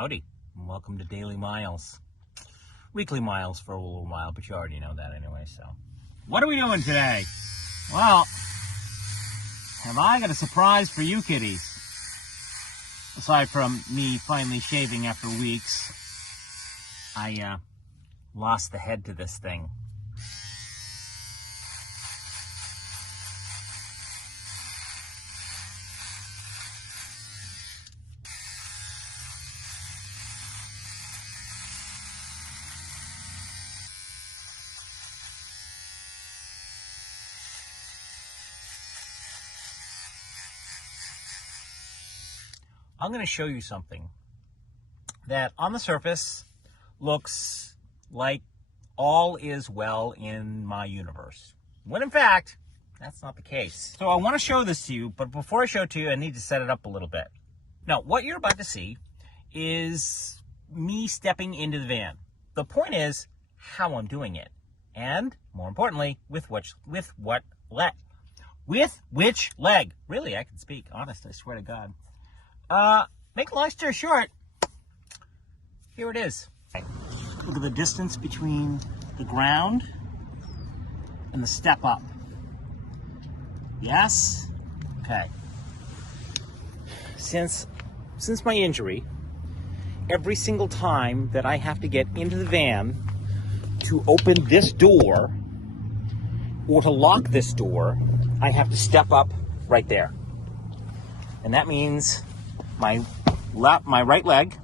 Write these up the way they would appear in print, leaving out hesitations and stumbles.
Howdy, and welcome to Daily Miles. Weekly miles for a little while, but you already know that anyway, so. What are we doing today? Well, have I got a surprise for you kitties. Aside from me finally shaving after weeks, I lost the head to this thing. I'm going to show you something that on the surface looks like all is well in my universe, when in fact, that's not the case. So I want to show this to you, but before I show it to you, I need to set it up a little bit. Now, what you're about to see is me stepping into the van. The point is how I'm doing it, and more importantly, with which leg. Really, I can speak, honest, I swear to God. Make a long story short, here it is. Look at the distance between the ground and the step up. Yes? Okay. Since my injury, every single time that I have to get into the van to open this door or to lock this door, I have to step up right there. And that means my right leg,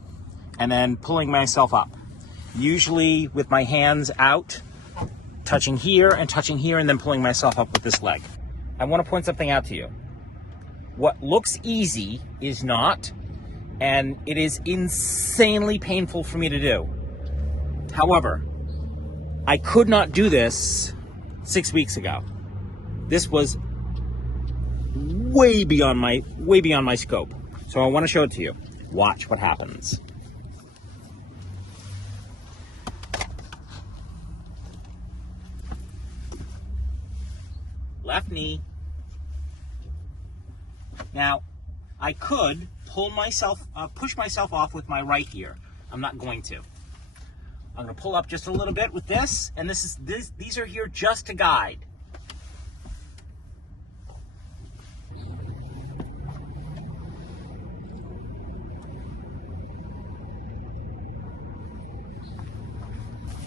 and then pulling myself up. Usually with my hands out, touching here, and then pulling myself up with this leg. I want to point something out to you. What looks easy is not, and it is insanely painful for me to do. However, I could not do this 6 weeks ago. This was way beyond my scope. So I want to show it to you. Watch what happens. Left knee. Now, I could push myself off with my right here. I'm not going to. I'm going to pull up just a little bit with this, and these are here just to guide.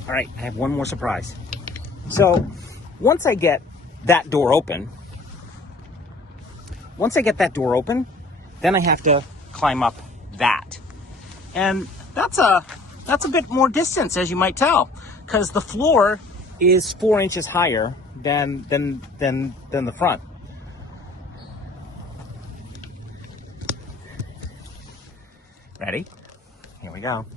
All right, I have one more surprise. So once I get that door open, then I have to climb up that. And that's a bit more distance, as you might tell, because the floor is 4 inches higher than the front. Ready? Here we go.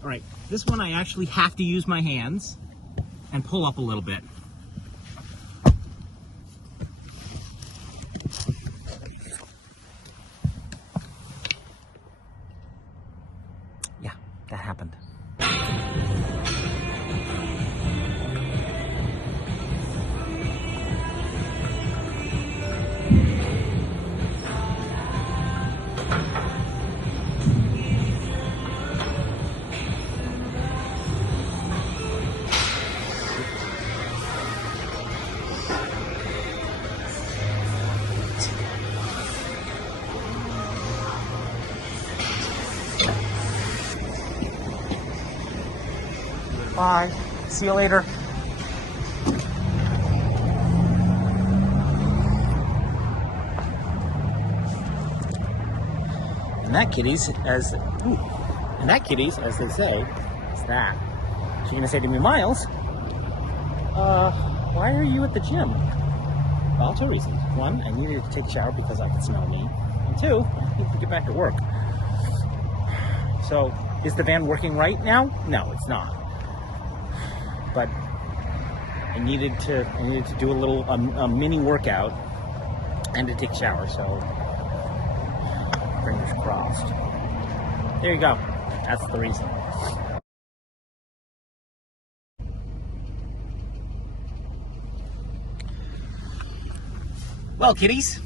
All right, this one I actually have to use my hands and pull up a little bit. Yeah, that happened. Bye. See you later. And that kitties, as they say, is that. So you're gonna say to me, Miles, why are you at the gym? Well, 2 reasons. One, I needed to take a shower because I could smell me. And 2, I need to get back to work. So, is the van working right now? No, it's not. But I needed to do a mini workout and to take a shower, so fingers crossed. There you go. That's the reason. Well, kitties,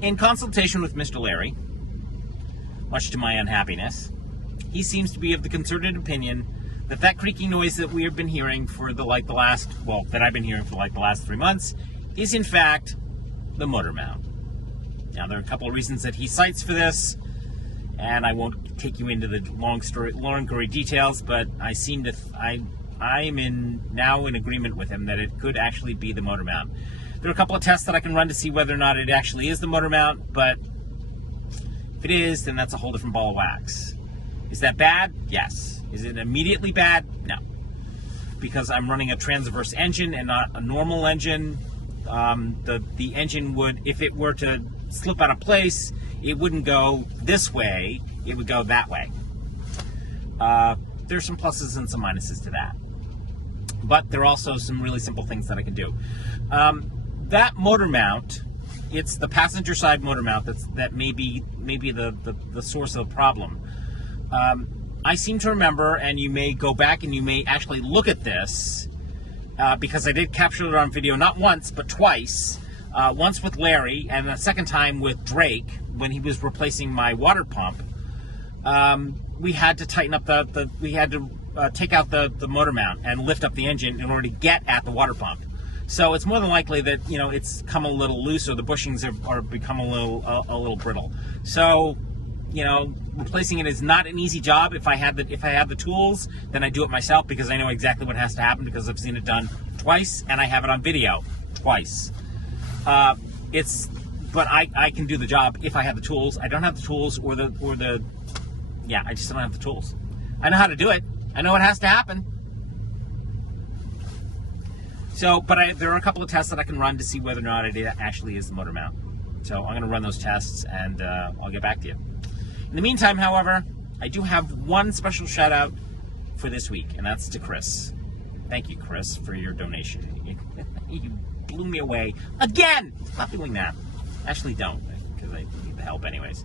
in consultation with Mr. Larry, much to my unhappiness. He seems to be of the concerted opinion that that creaking noise that we have been hearing for that I've been hearing for like the last 3 months is in fact the motor mount. Now, there are a couple of reasons that he cites for this, and I won't take you into the long gory details, but I am now in agreement with him that it could actually be the motor mount. There are a couple of tests that I can run to see whether or not it actually is the motor mount, but if it is, then that's a whole different ball of wax. Is that bad? Yes. Is it immediately bad? No. Because I'm running a transverse engine and not a normal engine. The engine would, if it were to slip out of place, it wouldn't go this way, it would go that way. There's some pluses and some minuses to that. But there are also some really simple things that I can do. That motor mount, it's the passenger side motor mount that may be the source of the problem. I seem to remember, and you may go back and you may actually look at this, because I did capture it on video not once, but twice. Once with Larry, and the second time with Drake, when he was replacing my water pump. We had to tighten up we had to take out the motor mount and lift up the engine in order to get at the water pump. So it's more than likely that, it's come a little loose, or the bushings are become a little brittle. So, replacing it is not an easy job. If I had the tools, then I do it myself, because I know exactly what has to happen, because I've seen it done twice and I have it on video twice. But I can do the job if I have the tools. I don't have the tools I just don't have the tools. I know how to do it. I know what has to happen. So, but there are a couple of tests that I can run to see whether or not it actually is the motor mount. So I'm going to run those tests, and I'll get back to you. In the meantime, however, I do have one special shout out for this week, and that's to Chris. Thank you, Chris, for your donation. You blew me away again. Stop doing that. Actually, don't, because I need the help anyways.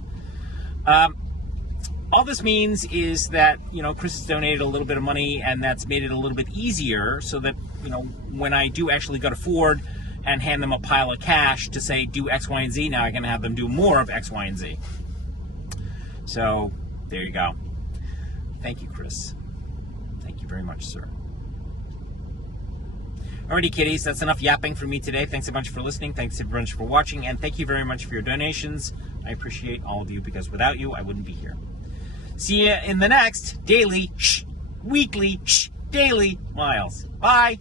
All this means is that, Chris has donated a little bit of money, and that's made it a little bit easier, so that, when I do actually go to Ford and hand them a pile of cash to say, do X, Y, and Z, now I can have them do more of X, Y, and Z. So, there you go. Thank you, Chris. Thank you very much, sir. Alrighty, kiddies, that's enough yapping for me today. Thanks a bunch for listening. Thanks a bunch for watching, and thank you very much for your donations. I appreciate all of you, because without you, I wouldn't be here. See you in the next daily, daily Miles. Bye.